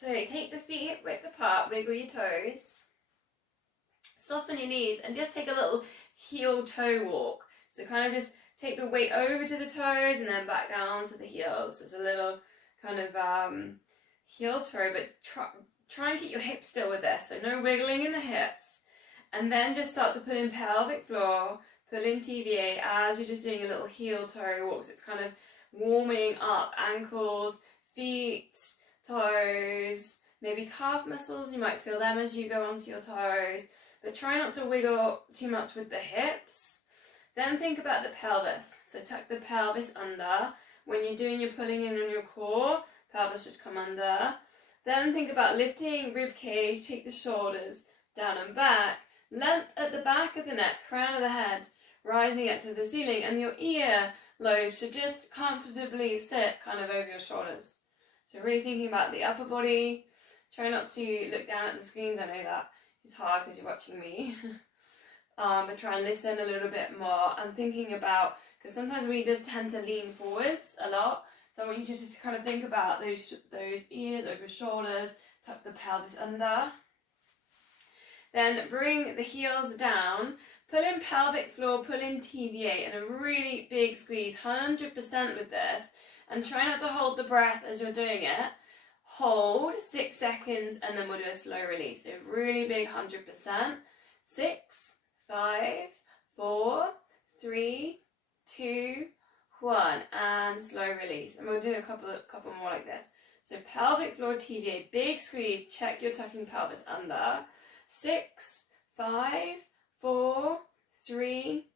So take the feet hip width apart, wiggle your toes, soften your knees, and just take a little heel toe walk. So kind of just take the weight over to the toes and then back down to the heels. So it's a little kind of heel toe, but try and keep your hips still with this. So no wiggling in the hips. And then just start to pull in pelvic floor, pull in TVA as you're just doing a little heel toe walk. So it's kind of warming up ankles, feet, toes, maybe calf muscles. You might feel them as you go onto your toes, but try not to wiggle too much with the hips. Then think about the pelvis. So tuck the pelvis under. When you're doing your pulling in on your core, pelvis should come under. Then think about lifting rib cage, take the shoulders down and back. Length at the back of the neck, crown of the head, rising up to the ceiling, and your ear lobe should just comfortably sit kind of over your shoulders. So really thinking about the upper body. Try not to look down at the screens. I know that it's hard because you're watching me. But try and listen a little bit more and thinking about, because sometimes we just tend to lean forwards a lot. So I want you to just kind of think about those ears over your shoulders, tuck the pelvis under. Then bring the heels down, pull in pelvic floor, pull in TVA, and a really big squeeze, 100% with this. And try not to hold the breath as you're doing it. Hold 6 seconds and then we'll do a slow release. So really big 100%. 6, 5, 4, 3, 2, 1, and slow release. And we'll do a couple more like this. So pelvic floor TVA, big squeeze, check your tucking pelvis under. 6, 5, 4, 3,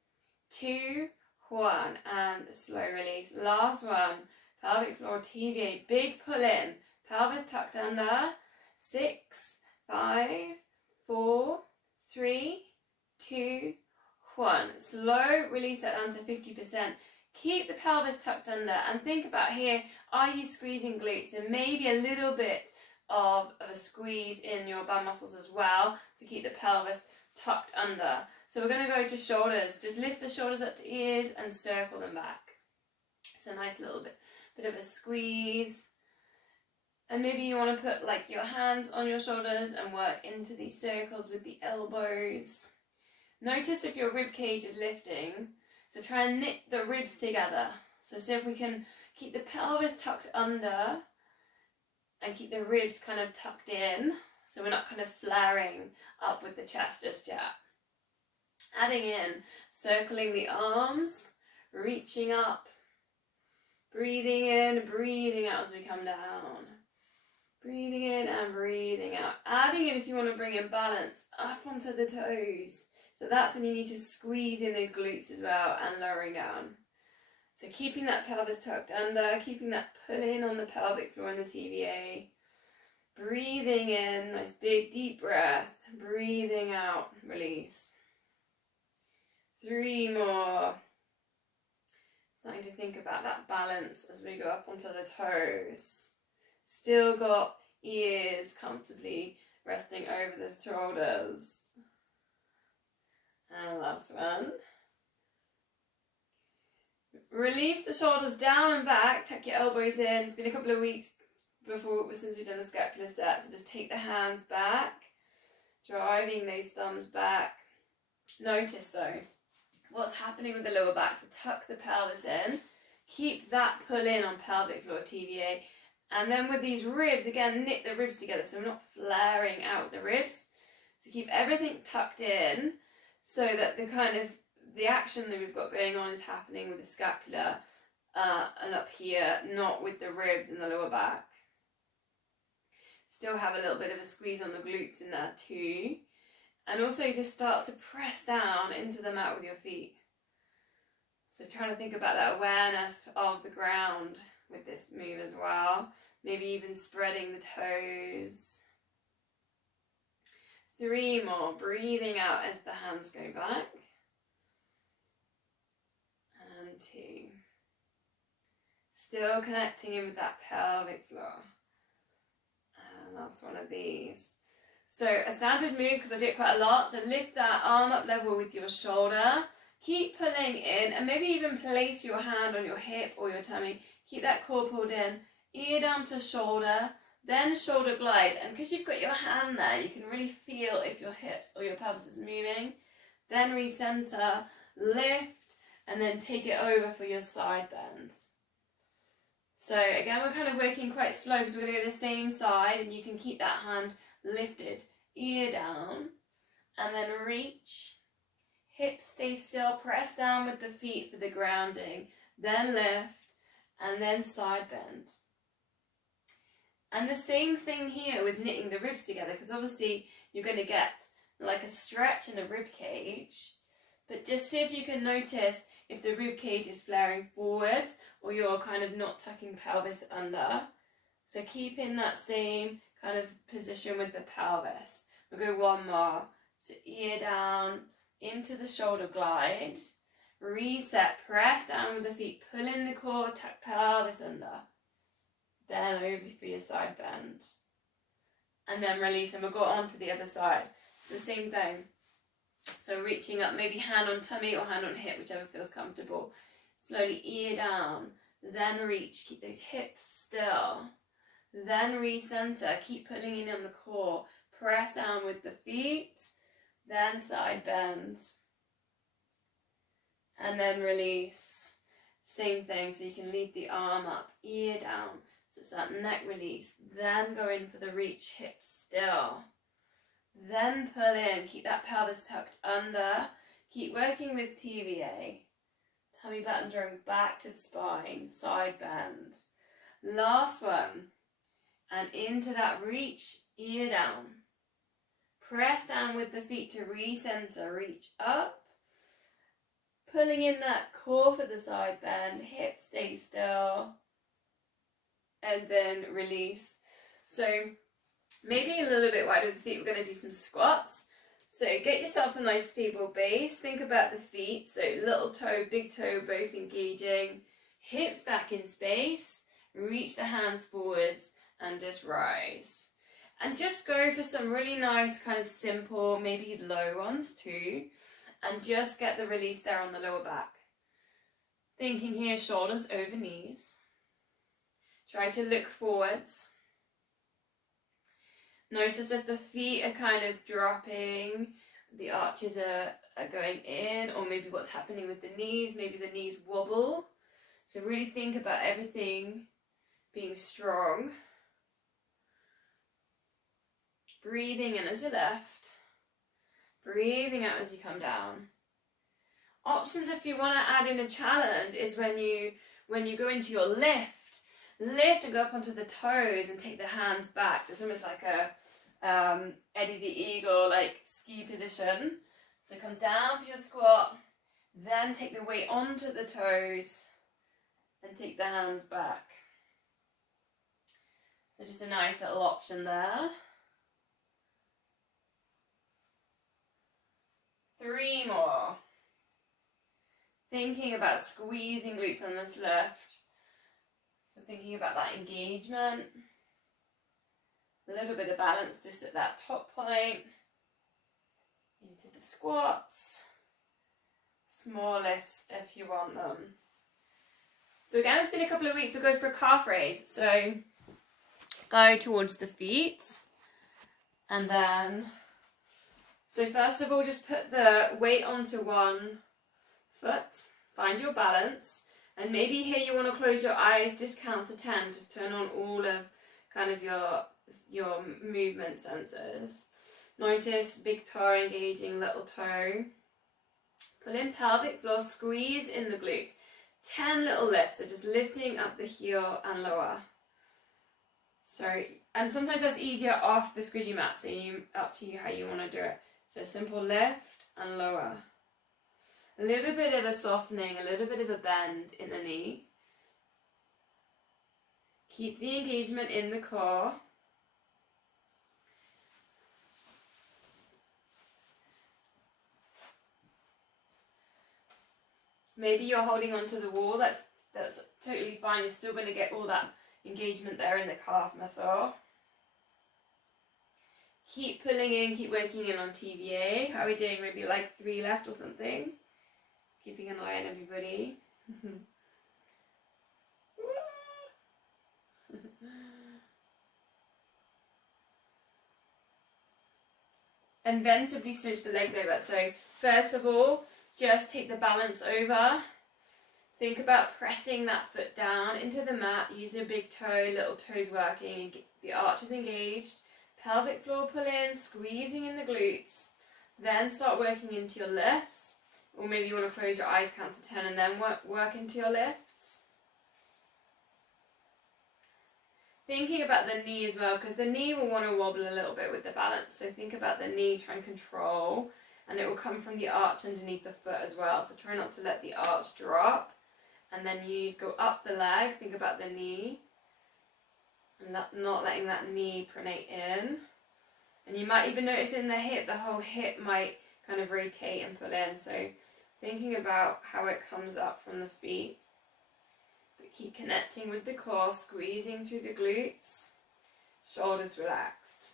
2, 1, and slow release. Last one, pelvic floor TVA, big pull in, pelvis tucked under. 6, 5, 4, 3, 2, 1. Slow release that down to 50%. Keep the pelvis tucked under and think about here, are you squeezing glutes? So maybe a little bit of a squeeze in your bum muscles as well to keep the pelvis tucked under. So we're going to go to shoulders. Just lift the shoulders up to ears and circle them back. So a nice little bit of a squeeze. And maybe you want to put like your hands on your shoulders and work into these circles with the elbows. Notice if your rib cage is lifting. So try and knit the ribs together. So see if we can keep the pelvis tucked under and keep the ribs kind of tucked in. So we're not kind of flaring up with the chest just yet. Adding in, circling the arms, reaching up, breathing in, breathing out as we come down. Breathing in and breathing out. Adding in if you want to bring in balance up onto the toes. So that's when you need to squeeze in those glutes as well and lowering down. So keeping that pelvis tucked under, keeping that pull in on the pelvic floor and the TVA. Breathing in, nice big deep breath. Breathing out, release. 3 more. Starting to think about that balance as we go up onto the toes. Still got ears comfortably resting over the shoulders. And last one. Release the shoulders down and back, tuck your elbows in. It's been a couple of weeks since we've done a scapular set, so just take the hands back, driving those thumbs back. Notice though, what's happening with the lower back, so tuck the pelvis in, keep that pull in on pelvic floor TVA, and then with these ribs, again, knit the ribs together so we're not flaring out the ribs. So keep everything tucked in so that the action that we've got going on is happening with the scapula and up here, not with the ribs in the lower back. Still have a little bit of a squeeze on the glutes in there too. And also just start to press down into the mat with your feet. So trying to think about that awareness of the ground with this move as well. Maybe even spreading the toes. 3 more, breathing out as the hands go back. And 2. Still connecting in with that pelvic floor. And last one of these. So a standard move, because I do it quite a lot, so lift that arm up level with your shoulder. Keep pulling in and maybe even place your hand on your hip or your tummy. Keep that core pulled in, ear down to shoulder, Then shoulder glide, and because you've got your hand there, you can really feel if your hips or your pelvis is moving. Then recenter, lift, and then take it over for your side bend. So again, we're kind of working quite slow because we're going to go the same side, and you can keep that hand lifted, ear down, and then reach. Hips stay still, press down with the feet for the grounding, then lift, and then side bend. And the same thing here with knitting the ribs together, because obviously you're going to get like a stretch in the rib cage, but just see if you can notice if the rib cage is flaring forwards or you're kind of not tucking pelvis under. So keep in that same kind of position with the pelvis. We'll go one more. So ear down into the shoulder glide. Reset, press down with the feet, pull in the core, tuck pelvis under. Then over for your side bend. And then release, and we'll go on to the other side. It's the same thing. So reaching up, maybe hand on tummy or hand on hip, whichever feels comfortable. Slowly ear down, then reach, keep those hips still. Then recenter, keep pulling in on the core. Press down with the feet, then side bend. And then release. Same thing, so you can lead the arm up, ear down. So it's that neck release. Then go in for the reach, hips still. Then pull in, keep that pelvis tucked under. Keep working with TVA. Tummy button drawing back to the spine, side bend. Last one. And into that reach, ear down. Press down with the feet to recenter, reach up. Pulling in that core for the side bend, hips stay still. And then release. So maybe a little bit wider with the feet. We're going to do some squats. So get yourself a nice stable base. Think about the feet. So little toe, big toe, both engaging. Hips back in space. Reach the hands forwards and just rise. And just go for some really nice kind of simple, maybe low ones too. And just get the release there on the lower back. Thinking here, shoulders over knees. Try to look forwards. Notice if the feet are kind of dropping, the arches are going in, or maybe what's happening with the knees. Maybe the knees wobble. So really think about everything being strong. Breathing in as you lift. Breathing out as you come down. Options if you want to add in a challenge is when you go into your lift and go up onto the toes and take the hands back. So it's almost like a Eddie the Eagle, like ski position. So come down for your squat, then take the weight onto the toes and take the hands back. So just a nice little option there. 3 more. Thinking about squeezing glutes on this lift. So thinking about that engagement. A little bit of balance just at that top point. Into the squats. Small lifts if you want them. So again, it's been a couple of weeks. We'll go for a calf raise. So go towards the feet. And then, so first of all, just put the weight onto one foot. Find your balance. And maybe here you want to close your eyes, just count to 10. Just turn on all of kind of your movement sensors. Notice big toe engaging, little toe. Pull in pelvic floor, squeeze in the glutes. 10 little lifts, so just lifting up the heel and lower. So, and sometimes that's easier off the squishy mat, so up to you how you want to do it. So simple lift and lower. A little bit of a softening, a little bit of a bend in the knee. Keep the engagement in the core. Maybe you're holding onto the wall, that's totally fine. You're still going to get all that engagement there in the calf muscle. Keep pulling in, keep working in on TVA. How are we doing? Maybe like 3 left or something. Keeping an eye on everybody. and then simply switch the legs over. So first of all, just take the balance over. Think about pressing that foot down into the mat. Use your big toe, little toes working, the arches engaged. Pelvic floor pull in, squeezing in the glutes. Then start working into your lifts. Or maybe you want to close your eyes, count to 10, and then work into your lifts. Thinking about the knee as well, because the knee will want to wobble a little bit with the balance. So think about the knee, try and control, and it will come from the arch underneath the foot as well. So try not to let the arch drop. And then you go up the leg, think about the knee, and not letting that knee pronate in. And you might even notice in the hip, the whole hip might kind of rotate and pull in. So thinking about how it comes up from the feet. But keep connecting with the core, squeezing through the glutes, shoulders relaxed.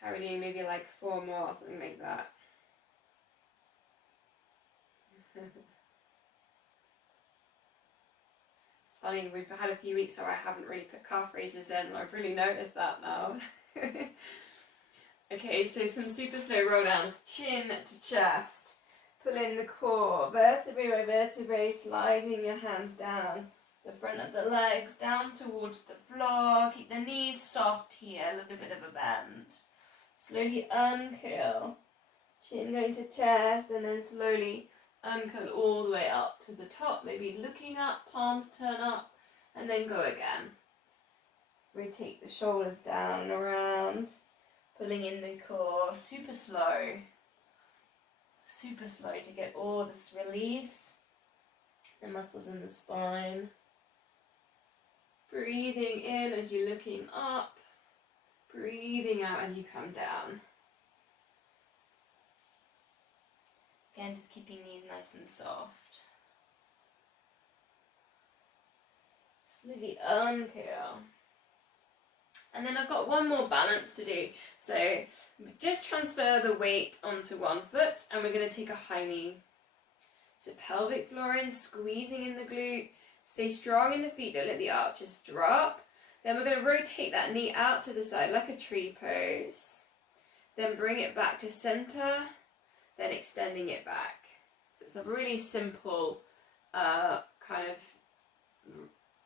How are we doing? Maybe like 4 more, something like that. It's funny, we've had a few weeks where I haven't really put calf raises in, and I've really noticed that now. Okay, so some super slow roll downs, chin to chest. Pull in the core, vertebrae by vertebrae, sliding your hands down the front of the legs, down towards the floor. Keep the knees soft here, a little bit of a bend. Slowly uncurl, chin going to chest, and then slowly uncurl all the way up to the top, maybe looking up, palms turn up, and then go again. Rotate the shoulders down and around, pulling in the core, super slow to get all this release, the muscles in the spine. Breathing in as you're looking up, breathing out as you come down. Again, just keeping these nice and soft. Slowly uncurl. And then I've got one more balance to do. So just transfer the weight onto one foot, and we're going to take a high knee. So pelvic floor in, squeezing in the glute. Stay strong in the feet, don't let the arches drop. Then we're going to rotate that knee out to the side like a tree pose. Then bring it back to center. Then extending it back. So it's a really simple kind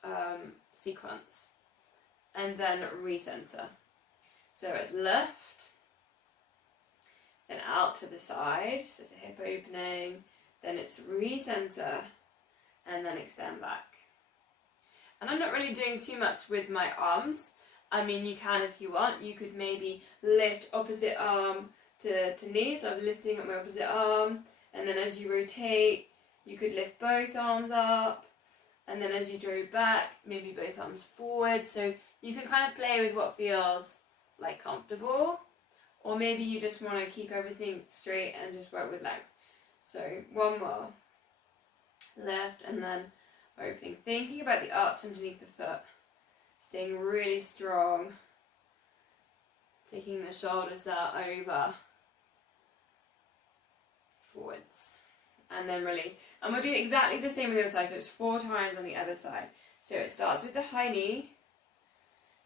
of sequence. And then recenter. So it's left, then out to the side, so it's a hip opening, then it's recenter, and then extend back. And I'm not really doing too much with my arms. I mean, you can if you want. You could maybe lift opposite arm to knee, so I'm lifting up my opposite arm, and then as you rotate, you could lift both arms up, and then as you draw back, maybe both arms forward. So you can kind of play with what feels like comfortable, or maybe you just want to keep everything straight and just work with legs. So one more, left, and then opening, thinking about the arch underneath the foot, staying really strong, taking the shoulders there over, forwards, and then release. And we'll do exactly the same with the other side, so it's 4 times on the other side. So it starts with the high knee,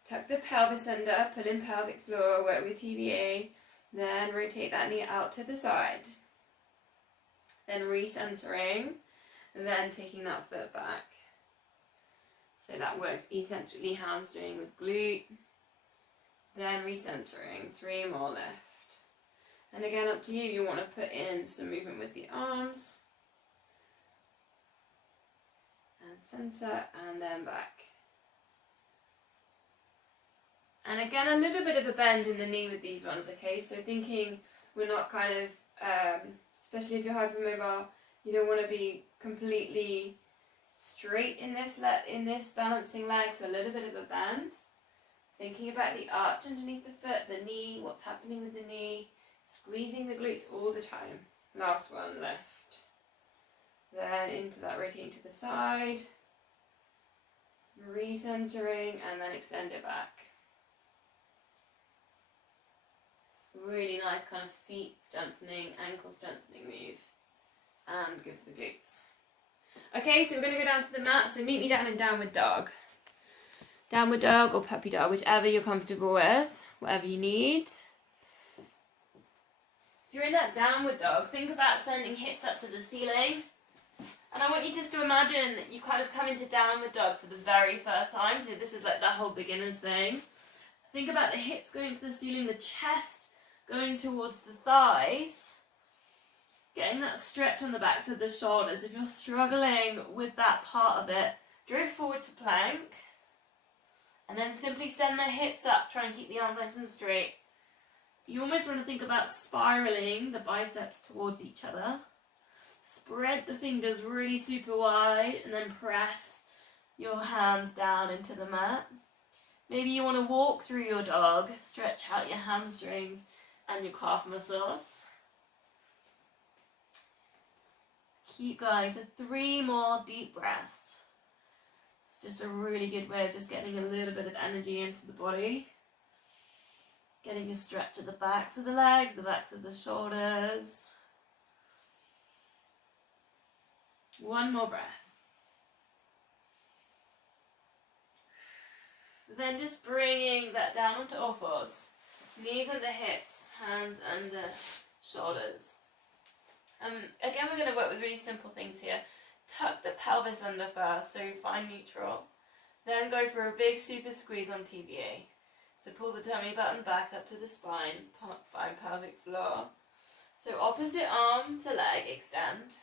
tuck the pelvis under, pull in pelvic floor, work with TVA, then rotate that knee out to the side, then recentering, and then taking that foot back. So that works eccentrically hamstring with glute, then recentering, 3 more left. And again, up to you, you want to put in some movement with the arms, and center, and then back. And again, a little bit of a bend in the knee with these ones, okay? So thinking we're not kind of, especially if you're hypermobile, you don't want to be completely straight in this balancing leg, so a little bit of a bend. Thinking about the arch underneath the foot, the knee, what's happening with the knee, squeezing the glutes all the time. Last one, left. Then into that, rotating to the side, recentering, and then extend it back. Really nice kind of feet strengthening, ankle strengthening move. And good for the glutes. Okay, so we're going to go down to the mat. So meet me down in downward dog. Downward dog or puppy dog, whichever you're comfortable with. whatever you need. If you're in that downward dog, think about sending hips up to the ceiling. And I want you just to imagine that you kind of come into downward dog for the very first time. So this is like that whole beginner's thing. Think about the hips going to the ceiling, the chest going towards the thighs. Getting that stretch on the backs of the shoulders. If you're struggling with that part of it, drift forward to plank. And then simply send the hips up. Try and keep the arms nice and straight. You almost want to think about spiraling the biceps towards each other. Spread the fingers really super wide and then press your hands down into the mat. Maybe you want to walk through your dog, stretch out your hamstrings and your calf muscles. Keep going. So 3 more deep breaths. It's just a really good way of just getting a little bit of energy into the body. Getting a stretch at the backs of the legs, the backs of the shoulders. 1 more breath. Then just bringing that down onto all fours. Knees under hips, hands under shoulders. Again, we're going to work with really simple things here. Tuck the pelvis under first, so find neutral. Then go for a big super squeeze on TBA. So pull the tummy button back up to the spine, find pelvic floor. So opposite arm to leg, extend.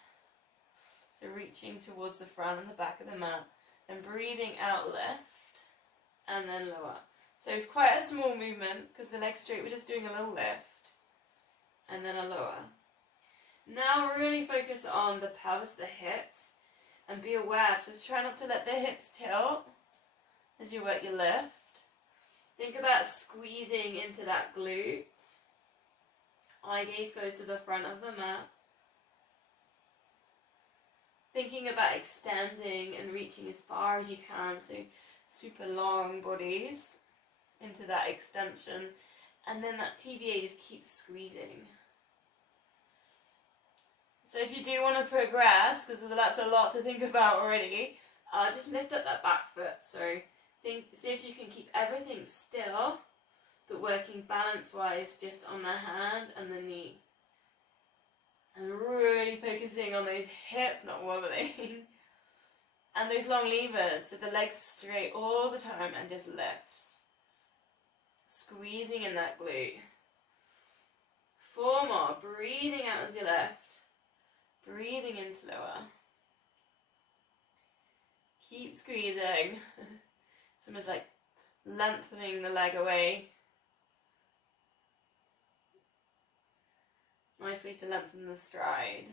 So reaching towards the front and the back of the mat. And breathing out, lift. And then lower. So it's quite a small movement because the leg's straight. We're just doing a little lift. And then a lower. Now really focus on the pelvis, the hips. And be aware. Just try not to let the hips tilt as you work your lift. Think about squeezing into that glute. Eye gaze goes to the front of the mat. Thinking about extending and reaching as far as you can, so super long bodies into that extension. And then that TVA just keeps squeezing. So if you do want to progress, because that's a lot to think about already, just lift up that back foot. So see if you can keep everything still, but working balance-wise just on the hand and the knee. And really focusing on those hips not wobbling. And those long levers, so the legs straight all the time and just lifts. Squeezing in that glute. 4 more, breathing out as you lift. Breathing in slower. Keep squeezing. It's almost like lengthening the leg away. Nice way to lengthen the stride.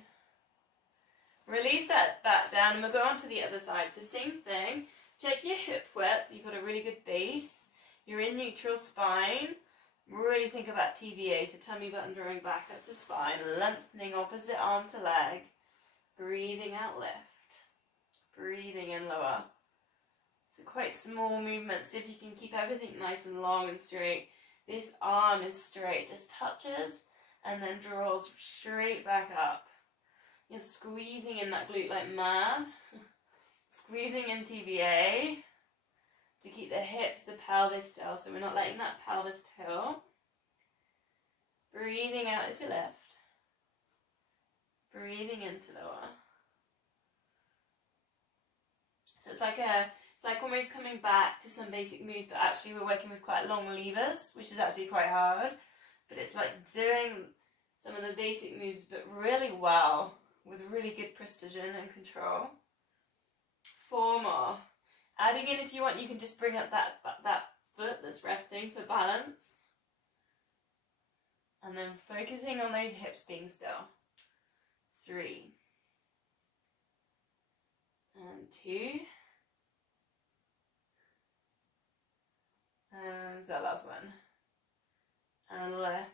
Release that back down and we'll go on to the other side. So same thing. Check your hip width. You've got a really good base. You're in neutral spine. Really think about TVA. So tummy button drawing back up to spine. Lengthening opposite arm to leg. Breathing out, lift. Breathing in, lower. So quite small movements. See if you can keep everything nice and long and straight. This arm is straight. Just touches and then draws straight back up. You're squeezing in that glute like mad. Squeezing in TVA to keep the hips, the pelvis still, so we're not letting that pelvis tilt. Breathing out as you lift. Breathing into lower. So it's like almost coming back to some basic moves, but actually we're working with quite long levers, which is actually quite hard. But it's like doing some of the basic moves, but really well, with really good precision and control. 4 more. Adding in, if you want, you can just bring up that foot that's resting for balance. And then focusing on those hips being still. 3. And 2. And that last one. And left.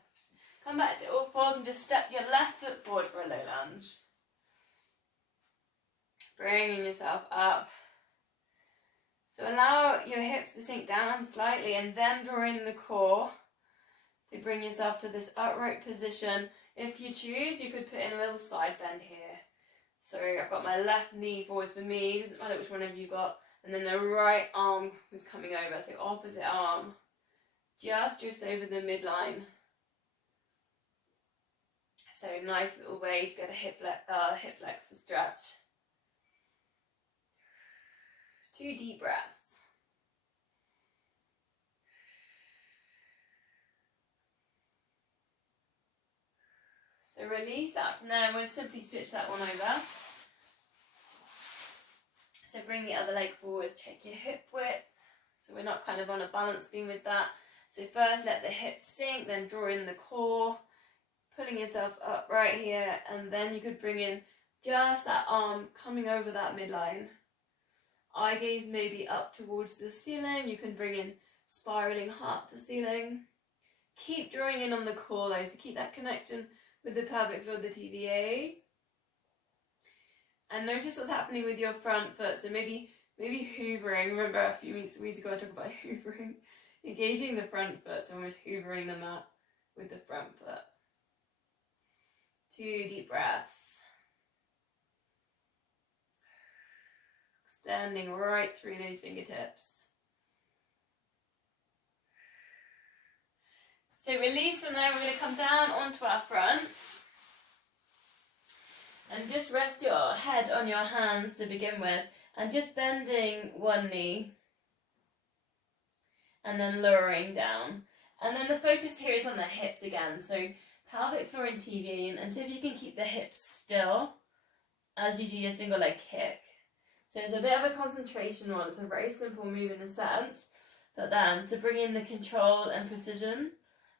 Come back to all fours and just step your left foot forward for a low lunge. Bringing yourself up. So allow your hips to sink down slightly and then draw in the core to bring yourself to this upright position. If you choose, you could put in a little side bend here. So I've got my left knee forwards for me, doesn't matter which one of you got, and then the right arm was coming over, so opposite arm just drifts over the midline. So nice little way to get a hip flexor stretch. 2 deep breaths. So release out from there, and we'll simply switch that one over. So bring the other leg forward, check your hip width. So we're not kind of on a balance beam with that. So first let the hips sink, then draw in the core, pulling yourself up right here, and then you could bring in just that arm coming over that midline. Eye gaze maybe up towards the ceiling. You can bring in spiraling heart to ceiling. Keep drawing in on the core though, so keep that connection with the pelvic floor, the TVA. And notice what's happening with your front foot. So maybe hoovering. Remember a few weeks ago I talked about hoovering. Engaging the front foot, so almost hoovering the mat with the front foot. 2 deep breaths. Extending right through those fingertips. So release from there, we're going to come down onto our fronts. And just rest your head on your hands to begin with. And just bending one knee. And then lowering down. And then the focus here is on the hips again. So pelvic floor and TVA. And see if you can keep the hips still as you do your single leg kick. So it's a bit of a concentration one. It's a very simple move in a sense. But then to bring in the control and precision,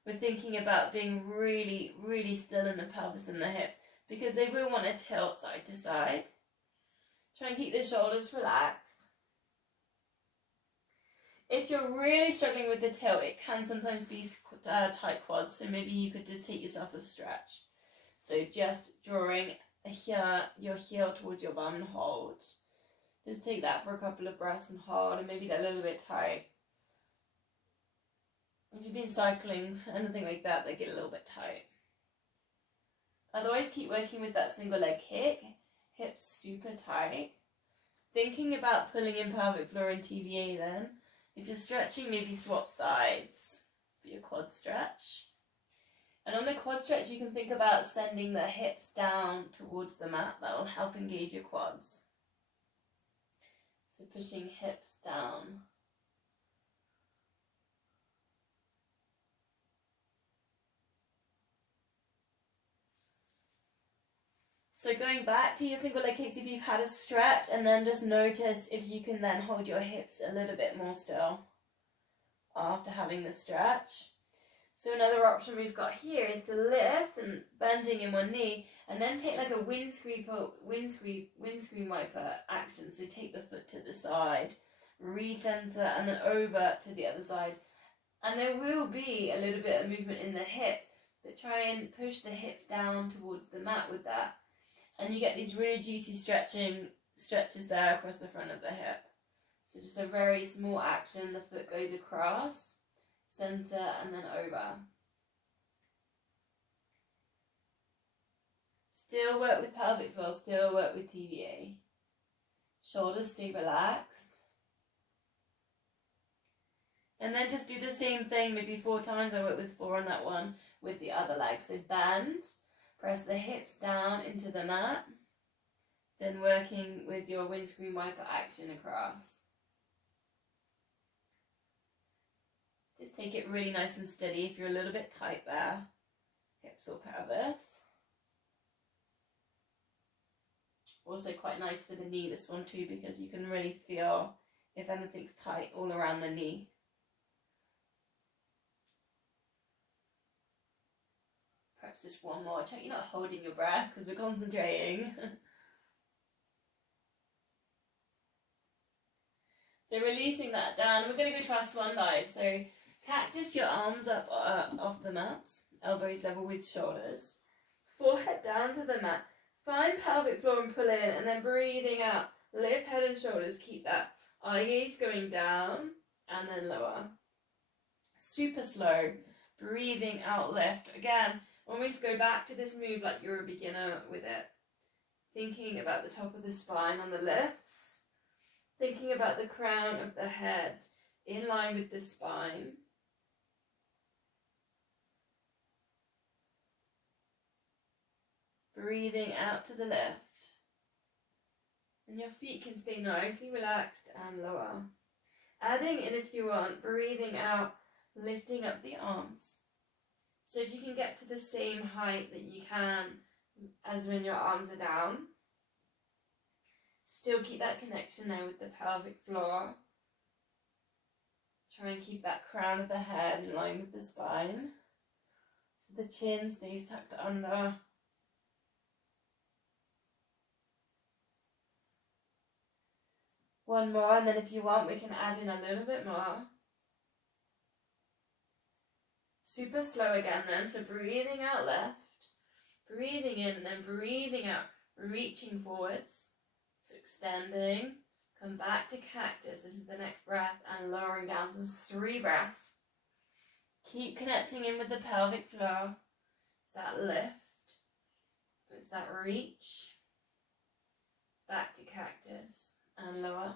we're thinking about being really, really still in the pelvis and the hips, because they will want to tilt side to side. Try and keep the shoulders relaxed. If you're really struggling with the tilt, it can sometimes be tight quads, so maybe you could just take yourself a stretch. So just drawing your heel towards your bum and hold. Just take that for a couple of breaths and hold, and maybe they're a little bit tight. If you've been cycling, anything like that, they get a little bit tight. Otherwise, keep working with that single leg kick. Hips super tight. Thinking about pulling in pelvic floor and TVA then. If you're stretching, maybe swap sides for your quad stretch. And on the quad stretch, you can think about sending the hips down towards the mat. That will help engage your quads. So pushing hips down. So going back to your single leg kicks if you've had a stretch, and then just notice if you can then hold your hips a little bit more still after having the stretch. So another option we've got here is to lift and bending in one knee, and then take like a windscreen wiper action. So take the foot to the side, recenter, and then over to the other side. And there will be a little bit of movement in the hips, but try and push the hips down towards the mat with that. And you get these really juicy stretches there across the front of the hip. So just a very small action, the foot goes across, center, and then over. Still work with pelvic floor, still work with TVA. Shoulders stay relaxed. And then just do the same thing, maybe 4 times. I work with 4 on that one with the other leg. So bend. Press the hips down into the mat, then working with your windscreen wiper action across. Just take it really nice and steady if you're a little bit tight there, hips or pelvis. Also quite nice for the knee, this one too, because you can really feel if anything's tight all around the knee. Perhaps just one more. Check you're not holding your breath because we're concentrating. So releasing that down. We're going to go to our swan dive. So cactus your arms up off the mats, elbows level with shoulders. Forehead down to the mat. Find pelvic floor and pull in, and then breathing out. Lift head and shoulders. Keep that eye gaze going down and then lower. Super slow. Breathing out, lift. Again, almost go back to this move like you're a beginner with it. Thinking about the top of the spine on the lifts. Thinking about the crown of the head in line with the spine. Breathing out to the left. And your feet can stay nicely relaxed and lower. Adding in if you want, breathing out, lifting up the arms. So if you can get to the same height that you can as when your arms are down, still keep that connection there with the pelvic floor. Try and keep that crown of the head in line with the spine. So the chin stays tucked under. One more, and then if you want, we can add in a little bit more. Super slow again then, so breathing out left, breathing in, and then breathing out, reaching forwards. So extending, come back to cactus, this is the next breath, and lowering down, so 3 breaths. Keep connecting in with the pelvic floor. It's that lift, it's that reach. It's back to cactus. And lower.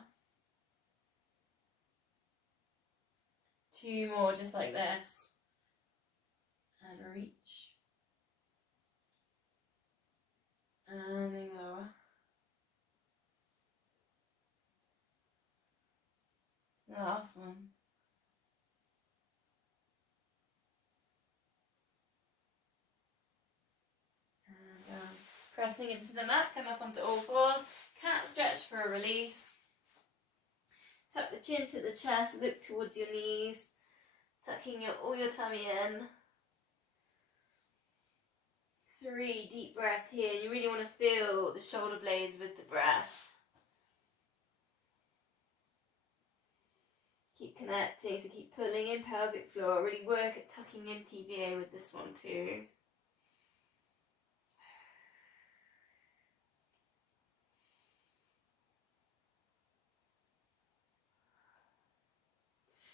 2 more just like this. And reach. And then lower. The last one. And down. Pressing into the mat, come up onto all fours. Cat stretch for a release. Tuck the chin to the chest, look towards your knees, tucking all your tummy in. 3 deep breaths here. You really want to feel the shoulder blades with the breath. Keep connecting, so keep pulling in pelvic floor. Really work at tucking in TVA with this one too.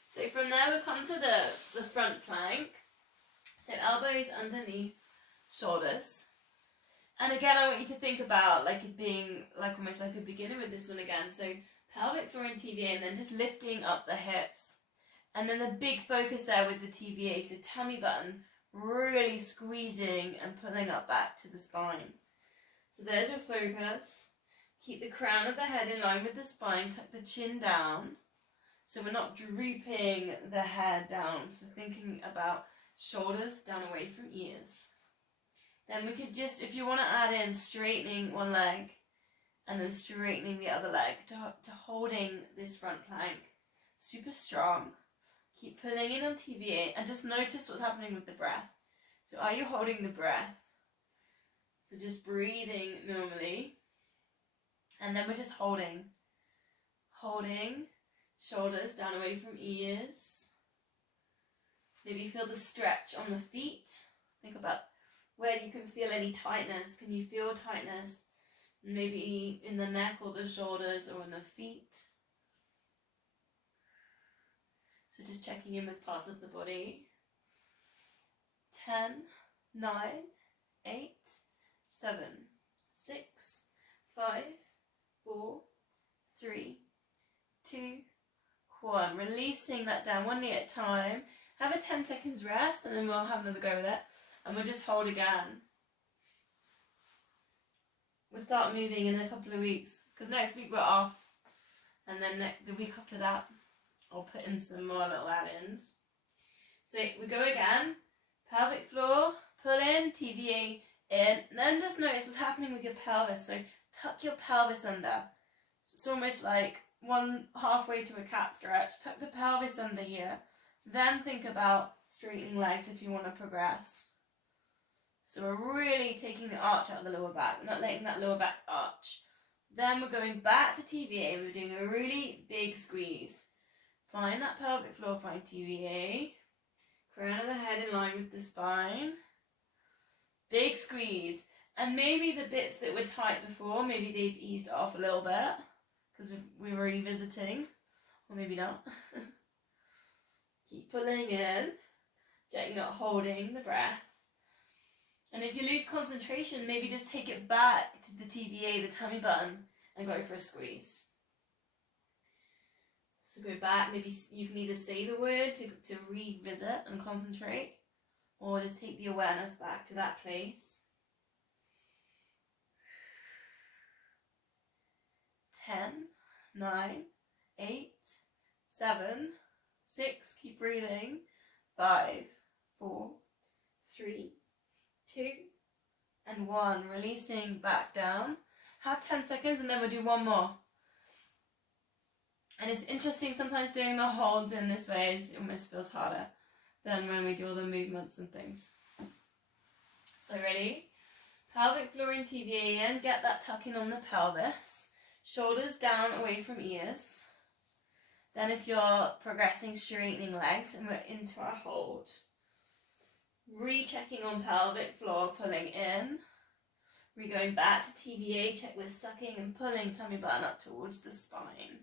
So from there we'll come to the front plank. So elbows underneath shoulders. And again I want you to think about like it being like almost like a beginner with this one again. So pelvic floor and TVA, and then just lifting up the hips. And then the big focus there with the TVA, so tummy button really squeezing and pulling up back to the spine. So there's your focus. Keep the crown of the head in line with the spine, tuck the chin down. So we're not drooping the head down. So thinking about shoulders down away from ears. Then we could just, if you want to add in straightening one leg and then straightening the other leg to holding this front plank. Super strong. Keep pulling in on TVA and just notice what's happening with the breath. So are you holding the breath? So just breathing normally. And then we're just holding. Holding. Shoulders down away from ears. Maybe feel the stretch on the feet. Think about where you can feel any tightness. Can you feel tightness? Maybe in the neck or the shoulders or in the feet. So just checking in with parts of the body. 10, 9, 8, 7, 6, 5, 4, 3, 2, 1. Releasing that down one knee at a time. Have a 10 seconds rest and then we'll have another go with it. And we'll just hold again. We'll start moving in a couple of weeks because next week we're off. And then the week after that, I'll put in some more little add-ins. So we go again. Pelvic floor, pull in, TVA in. And then just notice what's happening with your pelvis. So tuck your pelvis under. It's almost like one halfway to a cat stretch. Tuck the pelvis under here. Then think about straightening legs if you want to progress. So we're really taking the arch out of the lower back. We're not letting that lower back arch. Then we're going back to TVA and we're doing a really big squeeze. Find that pelvic floor, find TVA. Crown of the head in line with the spine. Big squeeze. And maybe the bits that were tight before, maybe they've eased off a little bit because we were revisiting. Or maybe not. Keep pulling in. Check you're not holding the breath. And if you lose concentration, maybe just take it back to the TVA, the tummy button, and go for a squeeze. So go back, maybe you can either say the word to revisit and concentrate, or just take the awareness back to that place. 10, 9, 8, 7, 6, keep breathing, 5, 4, 3, 2, and 1. Releasing back down. Have 10 seconds and then we'll do one more. And it's interesting, sometimes doing the holds in this way almost feels harder than when we do all the movements and things. So ready? Pelvic floor in TVA in, get that tuck in on the pelvis. Shoulders down away from ears. Then if you're progressing, straightening legs, and we're into our hold. Rechecking on pelvic floor, pulling in. We're going back to TVA, check we're sucking and pulling tummy button up towards the spine.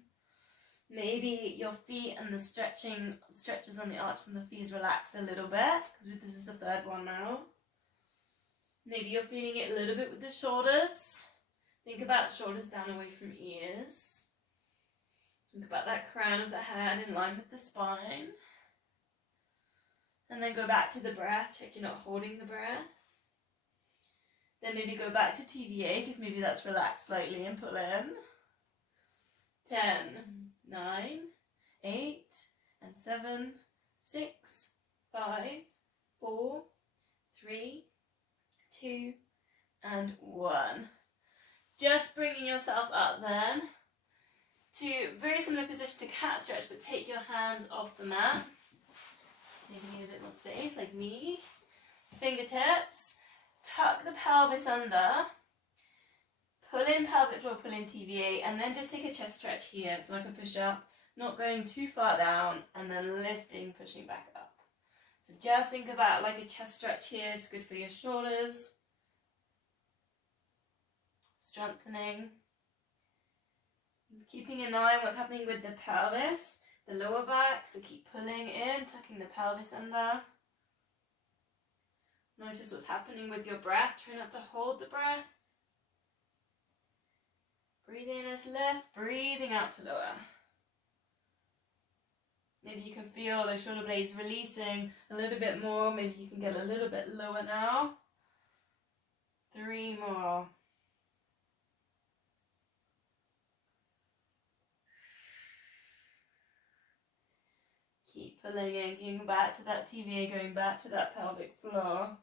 Maybe your feet and the stretches on the arches and the feet relaxed a little bit, because this is the third one now. Maybe you're feeling it a little bit with the shoulders. Think about shoulders down away from ears. Think about that crown of the head in line with the spine. And then go back to the breath, check you're not holding the breath. Then maybe go back to TVA, because maybe that's relaxed slightly, and pull in. 10, 9, 8, and 7, 6, 5, 4, 3, 2, and 1. Just bringing yourself up then to very similar position to cat stretch, but take your hands off the mat. Maybe need a bit more space, like me. Fingertips, tuck the pelvis under. Pull in pelvic floor, pull in TVA, and then just take a chest stretch here. It's like a push-up, not going too far down, and then lifting, pushing back up. So just think about like a chest stretch here. It's good for your shoulders. Strengthening. Keeping an eye on what's happening with the pelvis, the lower back, so keep pulling in, tucking the pelvis under. Notice what's happening with your breath. Try not to hold the breath. Breathe in as lift, breathing out to lower. Maybe you can feel those shoulder blades releasing a little bit more. Maybe you can get a little bit lower now. 3 more. Keep pulling in, going back to that TVA, going back to that pelvic floor.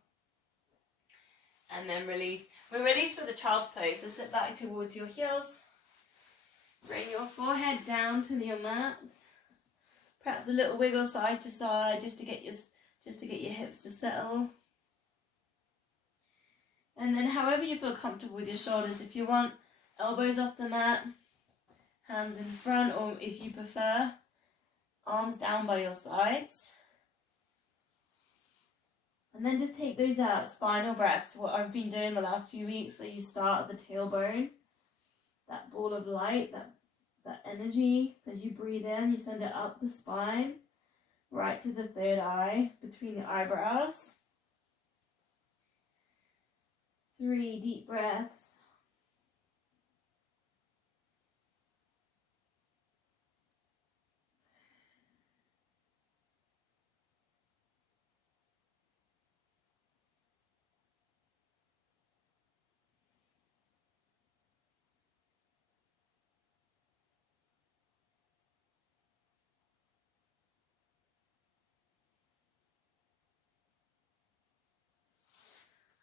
And then release. We release for the child's pose, so sit back towards your heels. Bring your forehead down to your mat. Perhaps a little wiggle side to side just to get your hips to settle. And then however you feel comfortable with your shoulders, if you want elbows off the mat, hands in front, or if you prefer, arms down by your sides. And then just take those spinal breaths, what I've been doing the last few weeks. So you start at the tailbone, that ball of light, that energy. As you breathe in, you send it up the spine, right to the third eye, between the eyebrows. 3 deep breaths.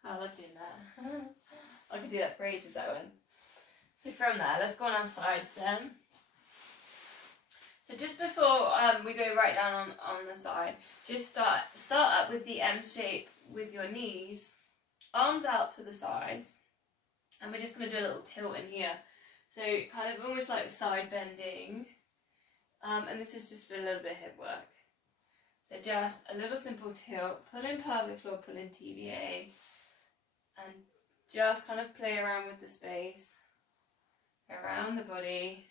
I love doing that. I could do that for ages, that one. So from there, let's go on our sides then. So just before we go right down on the side, just start up with the M shape with your knees, arms out to the sides, and we're just going to do a little tilt in here. So kind of almost like side bending, and this is just for a little bit of hip work. So just a little simple tilt, pull in pelvic floor, pull in TVA, and just kind of play around with the space, around the body.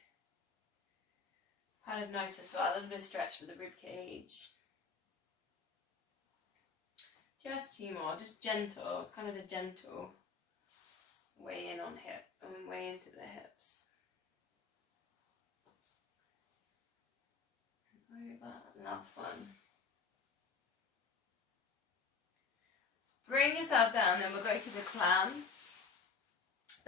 Kind of notice as well, a little bit of stretch for the rib cage. Just 2 more, just gentle. It's kind of a gentle way in on hip and way into the hips. Over, last one. Bring yourself down, then we'll go to the clam.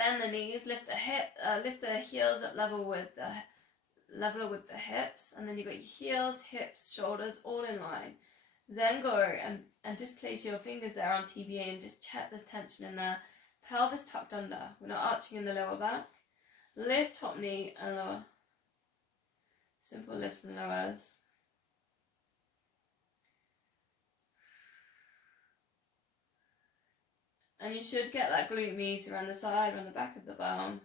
bend the knees, lift the heels up level with the hips, and then you've got your heels, hips, shoulders all in line. Then go and just place your fingers there on TBA and just check this tension in there. Pelvis tucked under. We're not arching in the lower back. Lift top knee and lower. Simple lifts and lowers. And you should get that glute med around the side, around the back of the bone.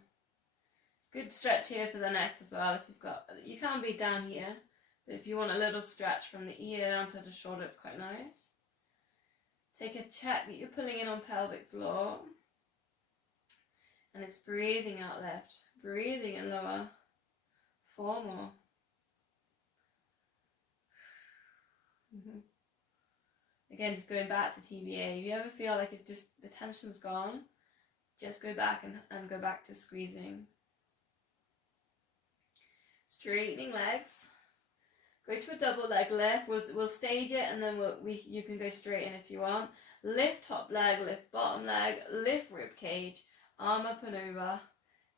It's good stretch here for the neck as well. If you've got, you can be down here, but if you want a little stretch from the ear down to the shoulder, it's quite nice. Take a check that you're pulling in on pelvic floor. And it's breathing out left, breathing in lower. 4 more. Again, just going back to TBA. If you ever feel like it's just, the tension's gone, just go back and go back to squeezing. Straightening legs. Go to a double leg lift. We'll stage it, and then you can go straight in if you want. Lift top leg, lift bottom leg, lift rib cage, arm up and over.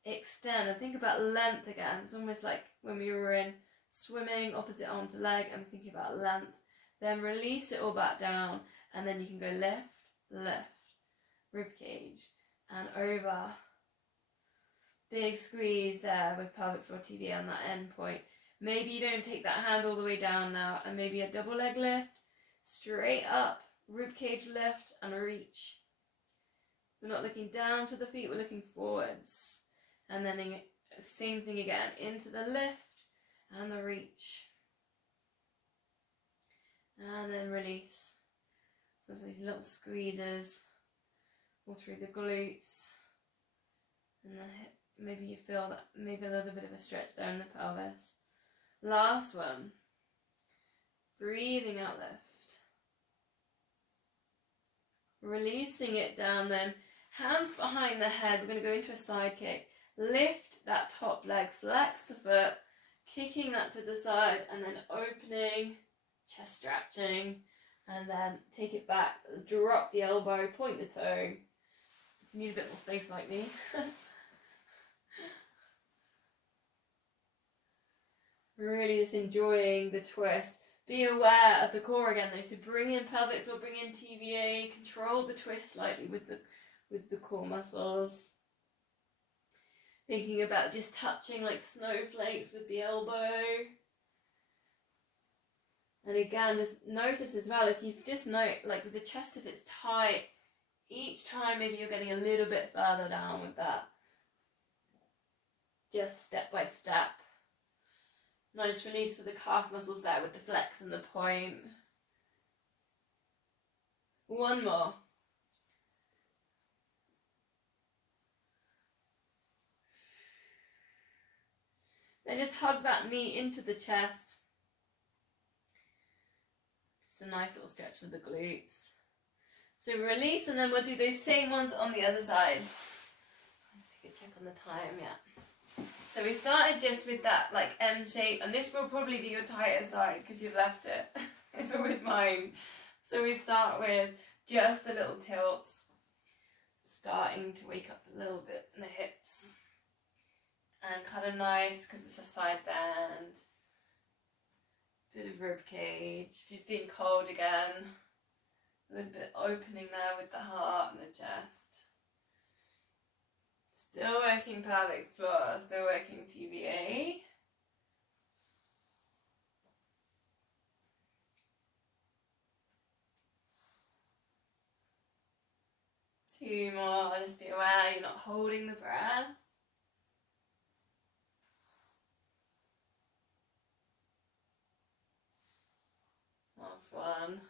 Extend, and think about length again. It's almost like when we were in swimming, opposite arm to leg, and thinking about length. Then release it all back down, and then you can go lift, lift, rib cage, and over. Big squeeze there with pelvic floor TBA on that end point. Maybe you don't take that hand all the way down now, and maybe a double leg lift, straight up, rib cage lift, and reach. We're not looking down to the feet, we're looking forwards. And then same thing again, into the lift and the reach. And then release. So there's these little squeezes all through the glutes. And the hip. Maybe you feel that, maybe a little bit of a stretch there in the pelvis. Last one. Breathing out lift. Releasing it down then. Hands behind the head. We're going to go into a side kick. Lift that top leg, flex the foot, kicking that to the side, and then opening, chest stretching, and then take it back, drop the elbow, point the toe. If you need a bit more space like me. Really just enjoying the twist. Be aware of the core again though, so bring in pelvic floor, bring in TBA, control the twist slightly with the core muscles. Thinking about just touching like snowflakes with the elbow. And again, just notice as well, if you've just like with the chest, if it's tight, each time maybe you're getting a little bit further down with that. Just step by step. Nice release for the calf muscles there with the flex and the point. 1 more. Then just hug that knee into the chest. Just a nice little stretch with the glutes. So release, and then we'll do those same ones on the other side. Let's take a check on the time, yeah. So we started just with that like M shape, and this will probably be your tighter side because you've left it. It's always mine. So we start with just the little tilts, starting to wake up a little bit in the hips. And kind of nice because it's a side bend. Bit of rib cage. If you've been cold again, a little bit opening there with the heart and the chest. Still working pelvic floor, still working TBA. Two more, just be aware you're not holding the breath. Last one.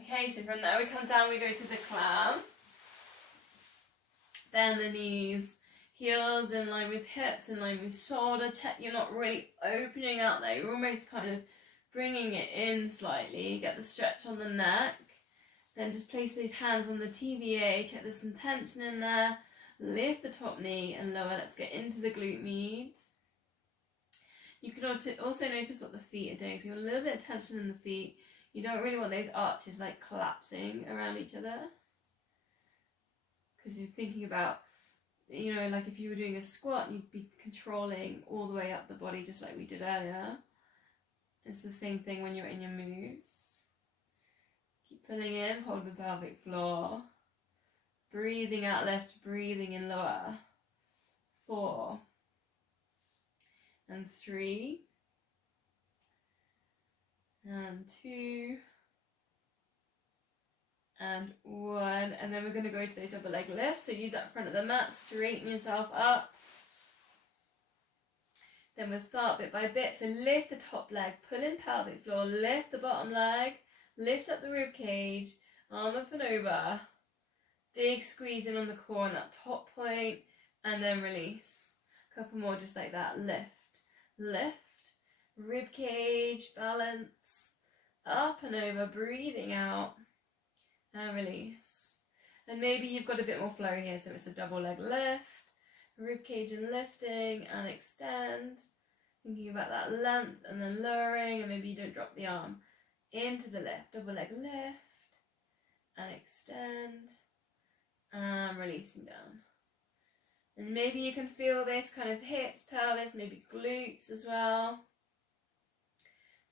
Okay, so from there we come down, we go to the clam. Bend the knees, heels in line with hips, in line with shoulder. Check you're not really opening out there, you're almost kind of bringing it in slightly. Get the stretch on the neck. Then just place those hands on the TBA, check there's some tension in there. Lift the top knee and lower. Let's get into the glute meds. You can also notice what the feet are doing. So you have a little bit of tension in the feet. You don't really want those arches like collapsing around each other, because you're thinking about, you know, like if you were doing a squat, you'd be controlling all the way up the body just like we did earlier. It's the same thing when you're in your moves. Keep pulling in, hold the pelvic floor. Breathing out left, breathing in lower. 4 and 3 and 2 and 1, and then we're going to go to those double leg lifts. So use that front of the mat, straighten yourself up. Then we'll start bit by bit. So lift the top leg, pull in pelvic floor, lift the bottom leg, lift up the rib cage, arm up and over. Big squeeze in on the core on that top point, and then release. A couple more just like that. Lift, lift, rib cage, balance, up and over, breathing out, and release. And maybe you've got a bit more flow here, so it's a double leg lift, rib cage and lifting, and extend. Thinking about that length, and then lowering, and maybe you don't drop the arm. Into the lift, double leg lift, and extend, and releasing down. And maybe you can feel this kind of hips, pelvis, maybe glutes as well.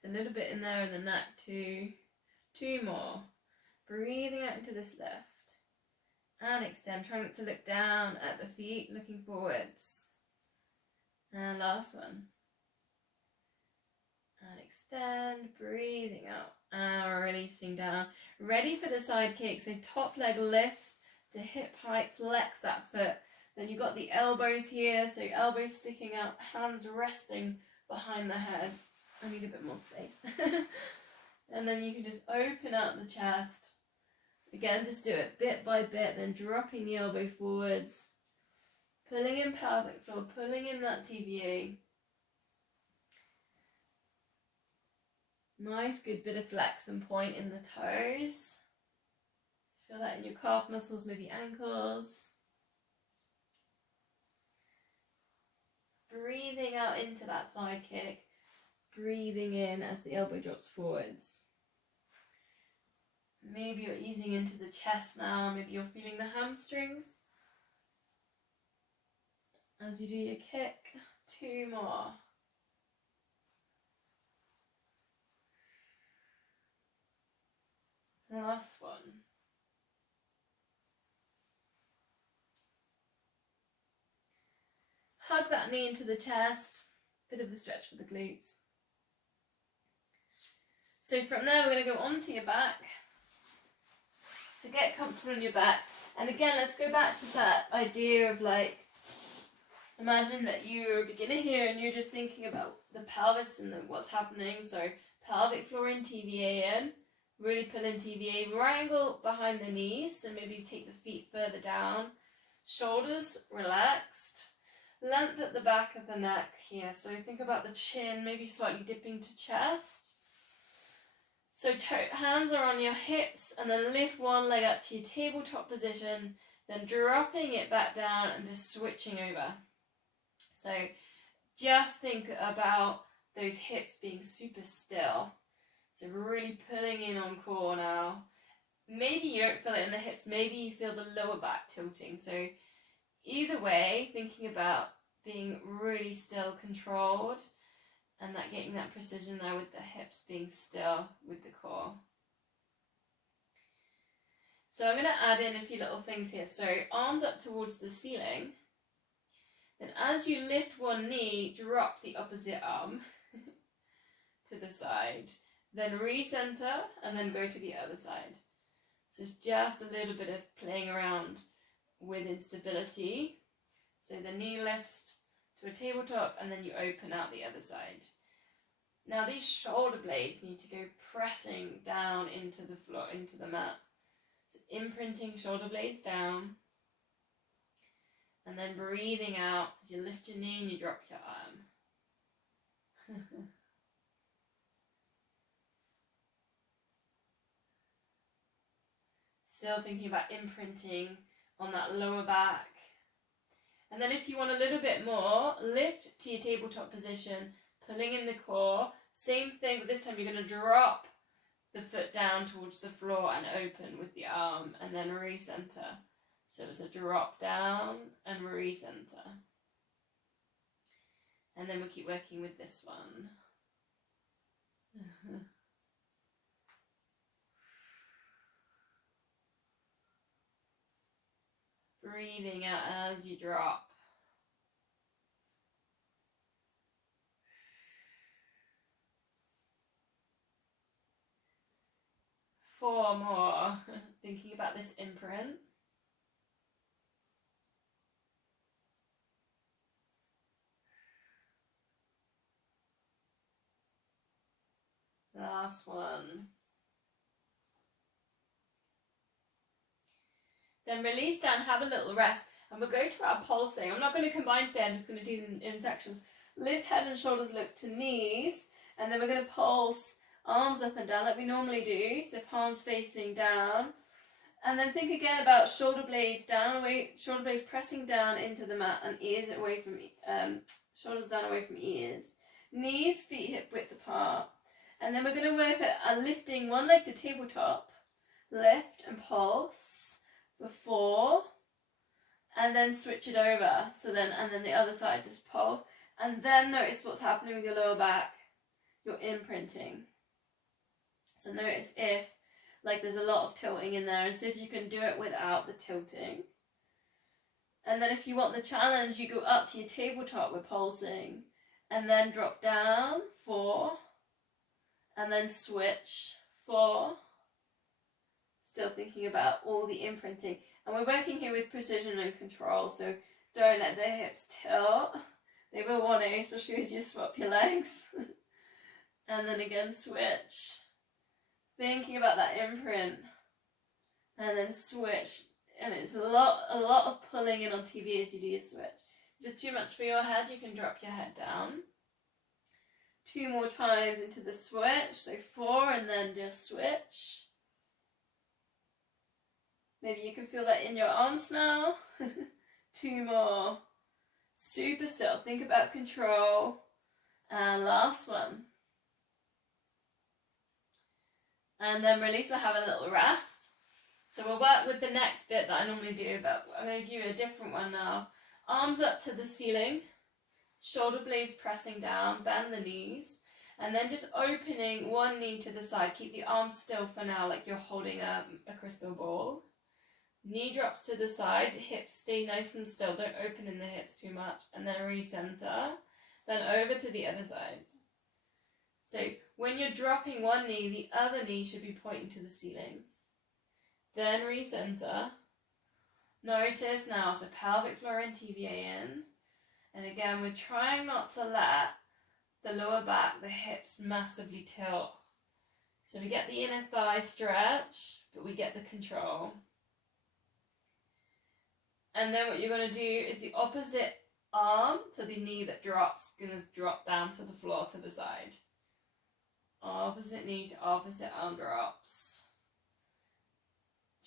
There's a little bit in there in the neck too. 2 more. Breathing out into this lift. And extend. Try not to look down at the feet, looking forwards. And last one. And extend, breathing out. And releasing down. Ready for the side kick. So top leg lifts to hip height. Flex that foot. Then you've got the elbows here, so elbows sticking out, hands resting behind the head. I need a bit more space. And then you can just open out the chest. Again, just do it bit by bit, then dropping the elbow forwards. Pulling in pelvic floor, pulling in that TVA. Nice, good bit of flex and point in the toes. Feel that in your calf muscles, maybe ankles. Breathing out into that side kick, breathing in as the elbow drops forwards. Maybe you're easing into the chest now, maybe you're feeling the hamstrings. As you do your kick, 2 more. Last one. Hug that knee into the chest, bit of a stretch for the glutes. So from there we're going to go onto your back. So get comfortable on your back. And again, let's go back to that idea of like, imagine that you're a beginner here and you're just thinking about the pelvis and what's happening. So pelvic floor in, TVA in, really pull in TVA, wrangle behind the knees. So maybe take the feet further down, shoulders relaxed. Length at the back of the neck here. So think about the chin, maybe slightly dipping to chest. So hands are on your hips, and then lift one leg up to your tabletop position, then dropping it back down and just switching over. So just think about those hips being super still. So really pulling in on core now. Maybe you don't feel it in the hips, maybe you feel the lower back tilting. So either way, thinking about being really still, controlled, and that getting that precision there with the hips being still with the core. So I'm going to add in a few little things here. So arms up towards the ceiling. Then as you lift one knee, drop the opposite arm to the side. Then recenter and then go to the other side. So it's just a little bit of playing around with instability. So the knee lifts to a tabletop and then you open out the other side. Now these shoulder blades need to go pressing down into the floor, into the mat. So imprinting shoulder blades down. And then breathing out as you lift your knee and you drop your arm. Still thinking about imprinting on that lower back. And then if you want a little bit more, lift to your tabletop position, pulling in the core. Same thing, but this time you're going to drop the foot down towards the floor and open with the arm, and then recenter. So it's a drop down and recenter. And then we'll keep working with this one. Breathing out as you drop. 4 more. Thinking about this imprint. Last one. Then release down, have a little rest, and we'll go to our pulsing. I'm not going to combine today, I'm just going to do them in sections. Lift head and shoulders, look to knees, and then we're going to pulse arms up and down like we normally do, so palms facing down. And then think again about shoulder blades down, away, shoulder blades pressing down into the mat and ears away from, shoulders down away from ears. Knees, feet hip width apart. And then we're going to work at lifting one leg to tabletop, lift and pulse for 4, and then switch it over. So then, and then the other side, just pulse. And then notice what's happening with your lower back, your imprinting. So notice if, like there's a lot of tilting in there, and see if you can do it without the tilting. And then if you want the challenge, you go up to your tabletop with pulsing, and then drop down, 4, and then switch, 4. Still thinking about all the imprinting. And we're working here with precision and control, so don't let the hips tilt. They will want to, especially as you swap your legs. And then again, switch. Thinking about that imprint. And then switch. And it's a lot of pulling in on TV as you do your switch. If it's too much for your head, you can drop your head down. 2 more times into the switch, so 4, and then just switch. Maybe you can feel that in your arms now. 2 more. Super still. Think about control. And last one. And then release, we'll have a little rest. So we'll work with the next bit that I normally do, but I'm going to give you a different one now. Arms up to the ceiling. Shoulder blades pressing down, bend the knees, and then just opening one knee to the side. Keep the arms still for now, like you're holding a crystal ball. Knee drops to the side, hips stay nice and still, don't open in the hips too much, and then recenter, then over to the other side. So when you're dropping one knee, the other knee should be pointing to the ceiling. Then recenter. Notice now, so pelvic floor and TVA in. And again, we're trying not to let the lower back, the hips massively tilt. So we get the inner thigh stretch, but we get the control. And then what you're going to do is the opposite arm, so the knee that drops, going to drop down to the floor to the side. Opposite knee to opposite arm drops.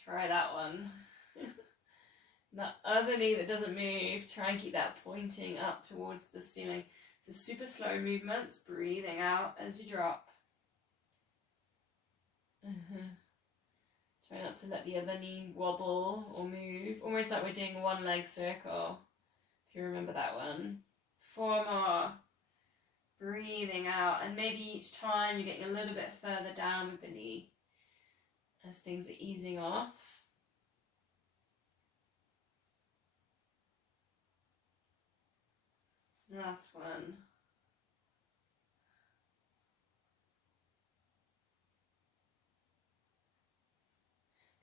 Try that one. That other knee that doesn't move, try and keep that pointing up towards the ceiling. So super slow movements, breathing out as you drop. Try not to let the other knee wobble or move, almost like we're doing one leg circle, if you remember that one. 4 more. Breathing out, and maybe each time you're getting a little bit further down with the knee as things are easing off. Last one.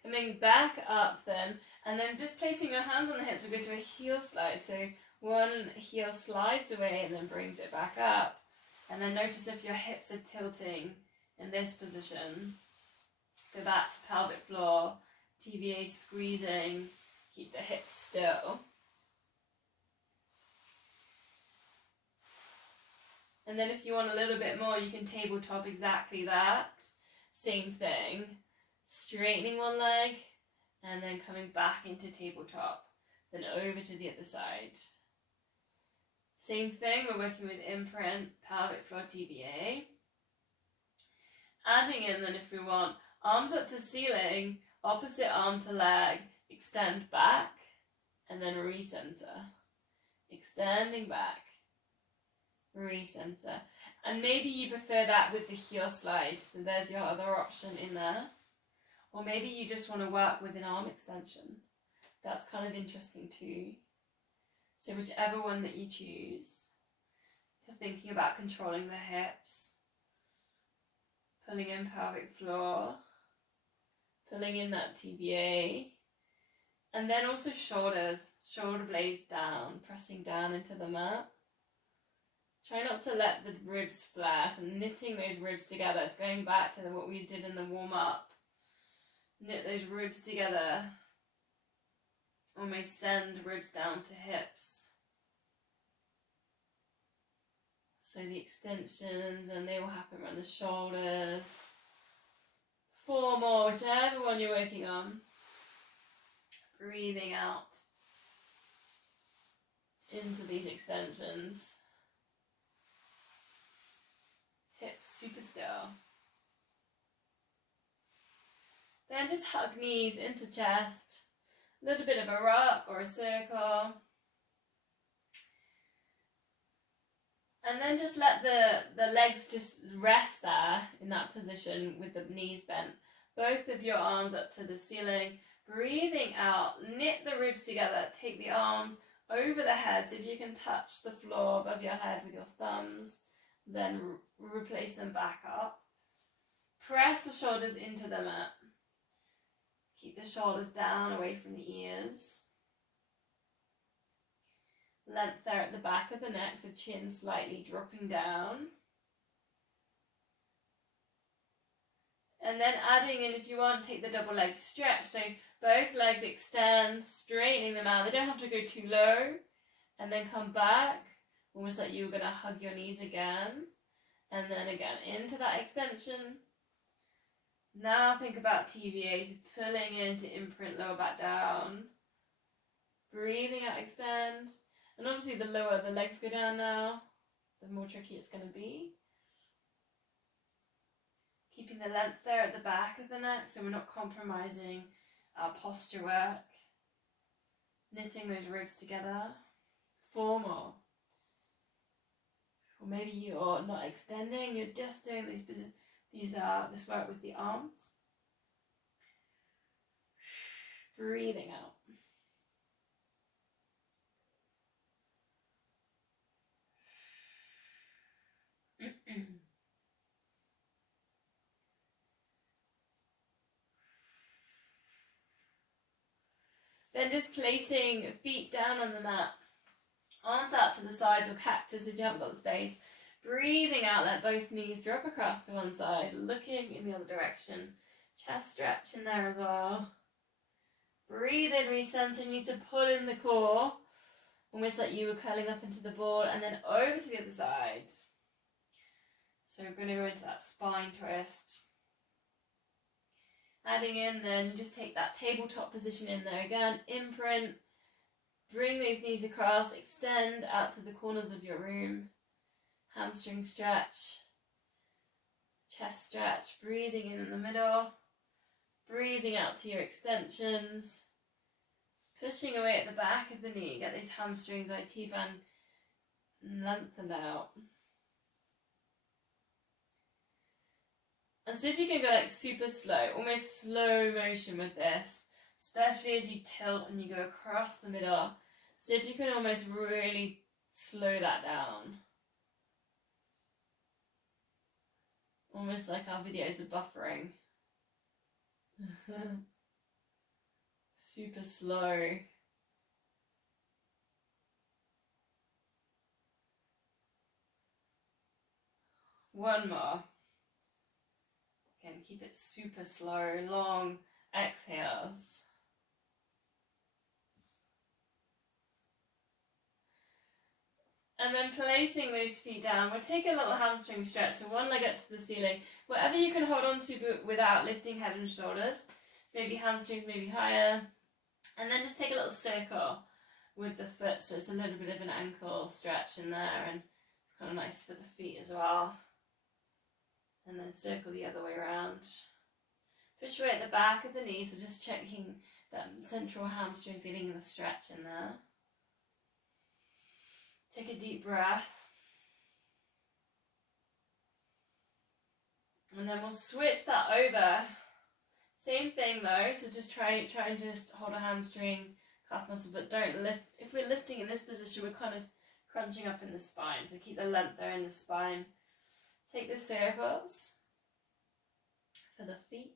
Coming back up then, and then just placing your hands on the hips, we'll go to a heel slide. So one heel slides away and then brings it back up. And then notice if your hips are tilting in this position. Go back to pelvic floor, TVA squeezing, keep the hips still. And then if you want a little bit more, you can tabletop exactly that. Same thing. Straightening one leg and then coming back into tabletop. Then over to the other side. Same thing, we're working with imprint, pelvic floor TVA. Adding in then, if we want, arms up to ceiling, opposite arm to leg, extend back, and then recenter. Extending back, recenter. And maybe you prefer that with the heel slide, so there's your other option in there. Or maybe you just want to work with an arm extension. That's kind of interesting too. So whichever one that you choose, you're thinking about controlling the hips, pulling in pelvic floor, pulling in that TBA, and then also shoulders, shoulder blades down, pressing down into the mat. Try not to let the ribs flare, so knitting those ribs together. It's going back to what we did in the warm-up. Knit those ribs together. Almost send ribs down to hips. So the extensions, and they will happen around the shoulders. 4 more, whichever one you're working on. Breathing out into these extensions. Hips super still. Then just hug knees into chest. A little bit of a rock or a circle. And then just let the legs just rest there in that position with the knees bent. Both of your arms up to the ceiling. Breathing out, knit the ribs together. Take the arms over the head, so if you can touch the floor above your head with your thumbs, then replace them back up. Press the shoulders into the mat. Keep the shoulders down, away from the ears. Length there at the back of the neck, so chin slightly dropping down. And then adding in, if you want, take the double leg stretch. So both legs extend, straightening them out. They don't have to go too low. And then come back, almost like you're going to hug your knees again. And then again, into that extension. Now think about TVA, so pulling in to imprint lower back down. Breathing out, extend. And obviously the lower the legs go down now, the more tricky it's going to be. Keeping the length there at the back of the neck, so we're not compromising our posture work. Knitting those ribs together. 4 more. Or maybe you're not extending, you're just doing this work with the arms. Breathing out. Then just placing feet down on the mat. Arms out to the sides or cactus if you haven't got the space. Breathing out, let both knees drop across to one side, looking in the other direction. Chest stretch in there as well. Breathe in, recenting you to pull in the core. Almost like you were curling up into the ball, and then over to the other side. So we're going to go into that spine twist. Adding in then, just take that tabletop position in there again. Imprint. Bring those knees across. Extend out to the corners of your room. Hamstring stretch. Chest stretch. Breathing in the middle. Breathing out to your extensions. Pushing away at the back of the knee. Get those hamstrings, IT band lengthened out. And so if you can go like super slow, almost slow motion with this, especially as you tilt and you go across the middle. So if you can almost really slow that down. Almost like our videos are buffering. Super slow. One more. Again, keep it super slow, long exhales. And then placing those feet down, we'll take a little hamstring stretch, so one leg up to the ceiling. Whatever you can hold on to but without lifting head and shoulders. Maybe hamstrings, maybe higher. And then just take a little circle with the foot, so it's a little bit of an ankle stretch in there, and it's kind of nice for the feet as well. and then circle the other way around. Push away at the back of the knee, so just checking that central hamstrings getting the stretch in there. Take a deep breath. And then we'll switch that over. Same thing though, so just try and just hold a hamstring, calf muscle, but don't lift. If we're lifting in this position, we're kind of crunching up in the spine, so keep the length there in the spine. Take the circles for the feet,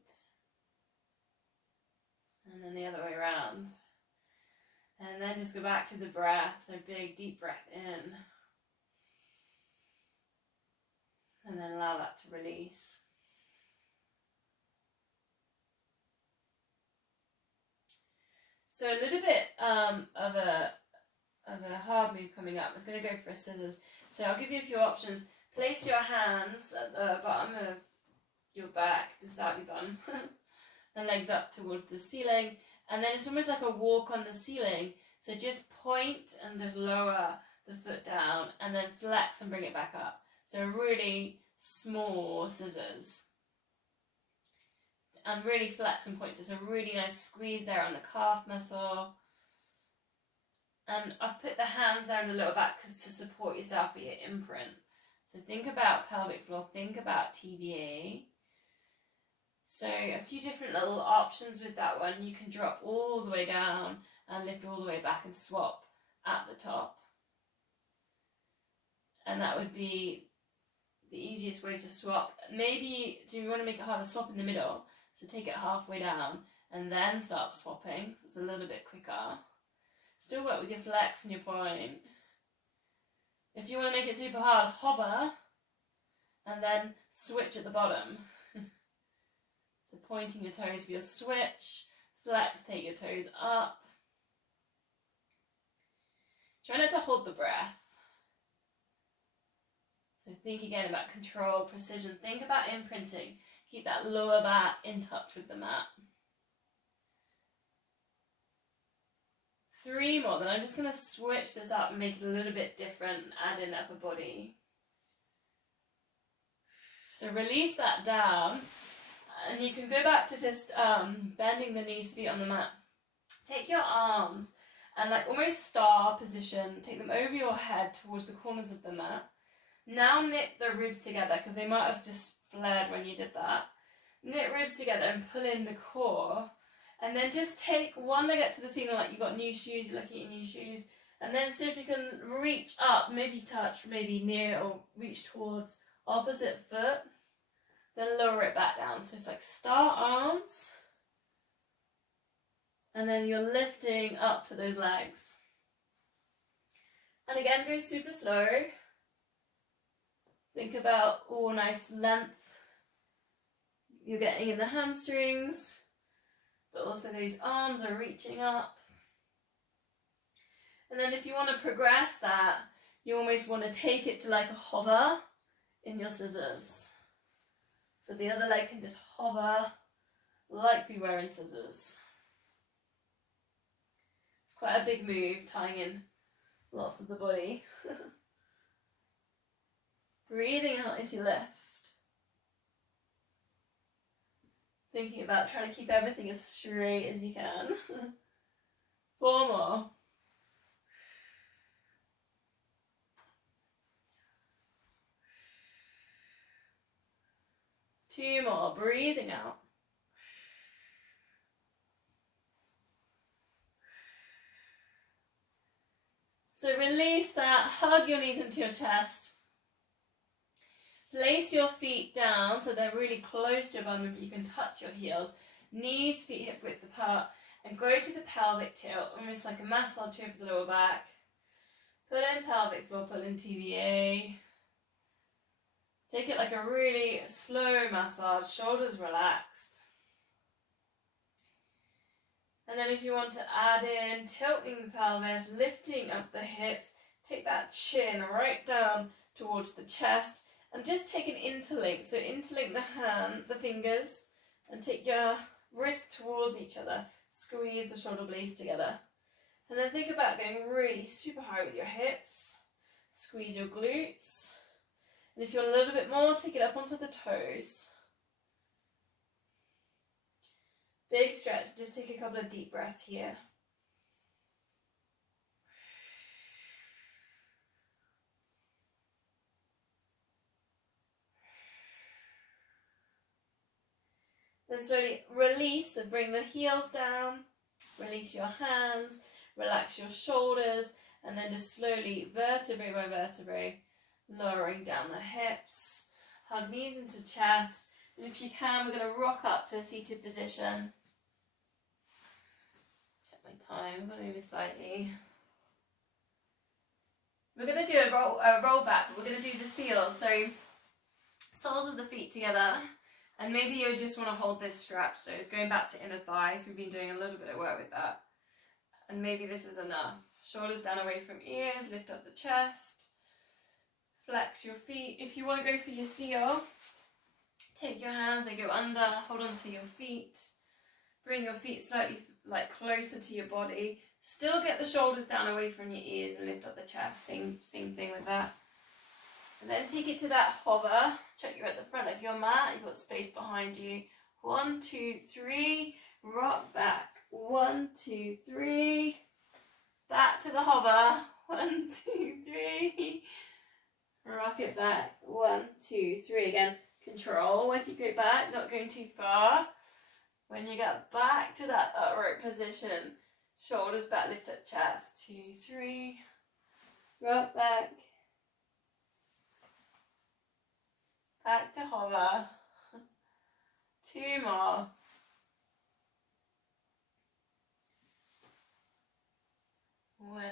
and then the other way around. And then just go back to the breath, so big deep breath in. And then allow that to release. So a little bit of a hard move coming up. I was going to go for a scissors. So I'll give you a few options. Place your hands at the bottom of your back to start your bum. And legs up towards the ceiling. And then it's almost like a walk on the ceiling. So just point and just lower the foot down and then flex and bring it back up. So really small scissors. And really flex and point. So it's a really nice squeeze there on the calf muscle. And I've put the hands down the lower back because to support yourself with your imprint. So think about pelvic floor, think about TVA. So a few different little options with that one. You can drop all the way down and lift all the way back and swap at the top. And that would be the easiest way to swap. Maybe, do you want to make it harder, swap in the middle? So take it halfway down and then start swapping. So it's a little bit quicker. Still work with your flex and your point. If you want to make it super hard, hover and then switch at the bottom. So pointing your toes for your switch, flex, take your toes up. Try not to hold the breath. So think again about control, precision. Think about imprinting. Keep that lower back in touch with the mat. 3 more, then I'm just going to switch this up and make it a little bit different, add in upper body. So release that down, and you can go back to just bending the knees, feet on the mat. Take your arms and like almost star position, take them over your head towards the corners of the mat. Now knit the ribs together, because they might have just flared when you did that. Knit ribs together and pull in the core. And then just take one leg up to the ceiling like you've got new shoes, you're looking at new shoes. And then see if you can reach up, maybe touch, maybe near or reach towards opposite foot. Then lower it back down. So it's like star arms. And then you're lifting up to those legs. And again, go super slow. Think about, oh, nice length. You're getting in the hamstrings. But also those arms are reaching up. And then if you want to progress that, you almost want to take it to like a hover in your scissors. So the other leg can just hover like we were in scissors. It's quite a big move, tying in lots of the body. Breathing out as you lift. Thinking about trying to keep everything as straight as you can. 4 more. Two more. Breathing out. So release that. Hug your knees into your chest. Place your feet down so they're really close to your bum, if you can touch your heels. Knees, feet hip width apart. And go to the pelvic tilt, almost like a massage here for the lower back. Pull in pelvic floor, pull in TVA. Take it like a really slow massage, shoulders relaxed. And then if you want to add in tilting the pelvis, lifting up the hips, take that chin right down towards the chest. And just take an interlink. So interlink the fingers, and take your wrists towards each other. Squeeze the shoulder blades together. And then think about going really super high with your hips. Squeeze your glutes. And if you want a little bit more, take it up onto the toes. Big stretch, just take a couple of deep breaths here. Then slowly release and bring the heels down. Release your hands, relax your shoulders, and then just slowly, vertebrae by vertebrae, lowering down the hips. Hug knees into chest. And if you can, we're going to rock up to a seated position. Check my time, I'm going to move it slightly. We're going to do a roll back, but we're going to do the seals. So, soles of the feet together. And maybe you just want to hold this stretch, so it's going back to inner thighs. We've been doing a little bit of work with that. And maybe this is enough. Shoulders down away from ears, lift up the chest. Flex your feet. If you want to go for your seal, take your hands, they go under, hold on to your feet. Bring your feet slightly closer to your body. Still get the shoulders down away from your ears and lift up the chest. Same thing with that. And then take it to that hover. Check you're at the front of your mat. You've got space behind you. 1, 2, 3. Rock back. 1, 2, 3. Back to the hover. 1, 2, 3. Rock it back. 1, 2, 3. Again, control as you go back, not going too far. When you get back to that upright position, shoulders back, lift up chest. 2, 3. Rock back. Back to hover. 2 more. 1,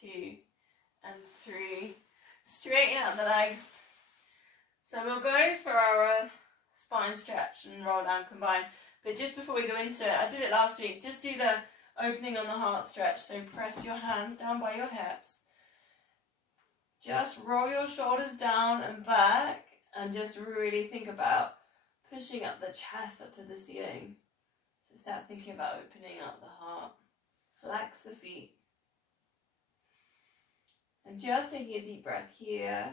2, and 3. Straighten out the legs. So we'll go for our spine stretch and roll down combined. But just before we go into it, I did it last week, just do the opening on the heart stretch. So press your hands down by your hips. Just roll your shoulders down and back. And just really think about pushing up the chest up to the ceiling. So start thinking about opening up the heart. Flex the feet. And just taking a deep breath here.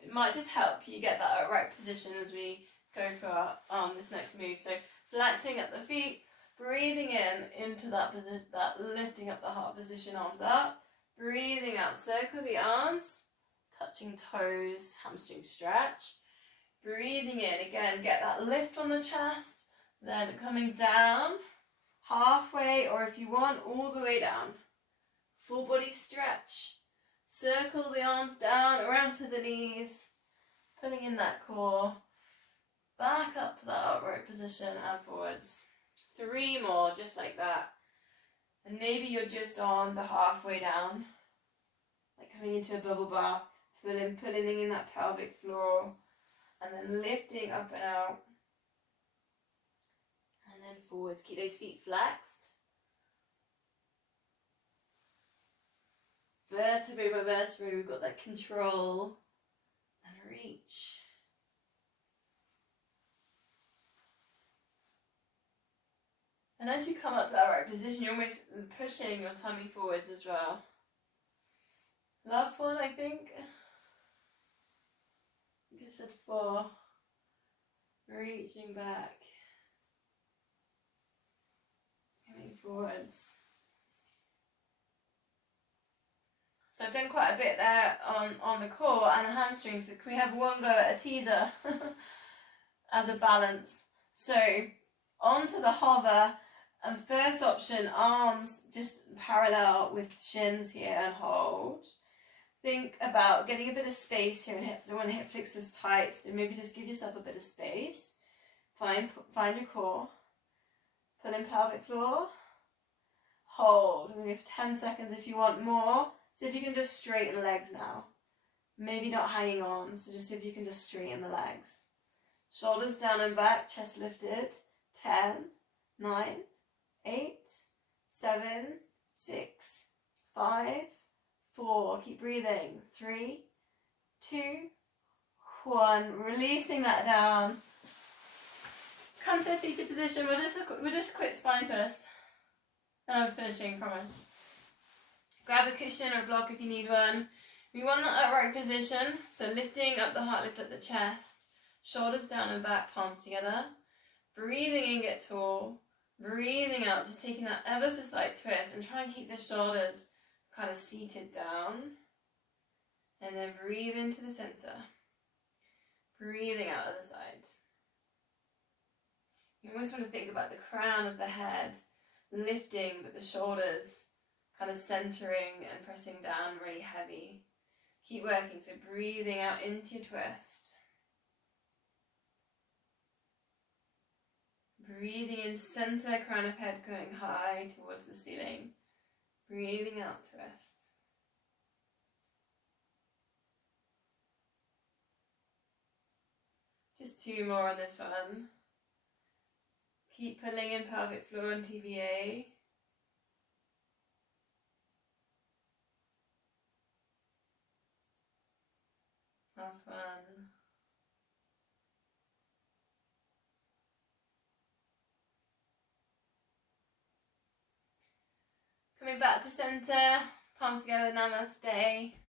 It might just help you get that right position as we go for this next move. So flexing at the feet, breathing in into that position, that lifting up the heart position, arms up. Breathing out, circle the arms, touching toes, hamstring stretch. Breathing in, again, get that lift on the chest, then coming down, halfway, or if you want, all the way down. Full body stretch. Circle the arms down, around to the knees, pulling in that core. Back up to that upright position and forwards. 3 more, just like that. And maybe you're just on the halfway down, like coming into a bubble bath, pulling in that pelvic floor, and then lifting up and out, and then forwards. Keep those feet flexed. Vertebrae by vertebrae, we've got that control and reach. And as you come up to that right position, you're almost pushing your tummy forwards as well. Last one, I think. I said 4. Reaching back. Coming forwards. So I've done quite a bit there on the core and the hamstrings. So can we have one go at a teaser as a balance? So onto the hover. And first option, arms just parallel with shins here and hold. Think about getting a bit of space here in hips. I don't want the hip flexors tight, so maybe just give yourself a bit of space. Find your core. Pull in pelvic floor. Hold. We have 10 seconds if you want more. See if you can just straighten the legs now. Maybe not hanging on, so just see if you can just straighten the legs. Shoulders down and back, chest lifted. 10, 9, 8, 7, 6, 5, 4. Keep breathing. 3, 2, 1. Releasing that down. Come to a seated position. We'll just quick spine twist. And I'm finishing, promise. Grab a cushion or block if you need one. We want the upright position, so lifting up the heart, lift up the chest, shoulders down and back, palms together. Breathing in, get tall. Breathing out, just taking that ever so slight twist and try and keep the shoulders kind of seated down. And then breathe into the center. Breathing out other side. You almost want to think about the crown of the head lifting, but the shoulders kind of centering and pressing down really heavy. Keep working, so breathing out into your twist. Breathing in, center, crown of head going high towards the ceiling. Breathing out, twist. Just 2 more on this one. Keep pulling in pelvic floor and TVA. Last one. Coming back to center, palms together, namaste.